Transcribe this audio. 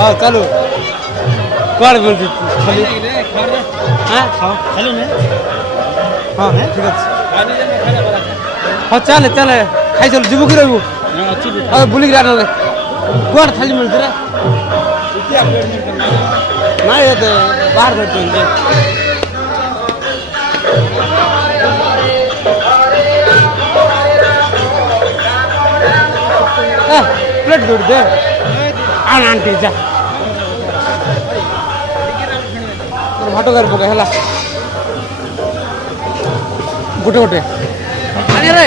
हाँ चलो कौन बोलती खाली हाँ खाली में हाँ ठीक है हाँ चले चले खाई चलो जीवो की रहू अरे बुली गिरा ना कौन थाली मिलती रे ना ये तो बाहर करते हैं प्लेट दूर दे आन आंटी जा भाटो कर पका है गोटे गोटे अरे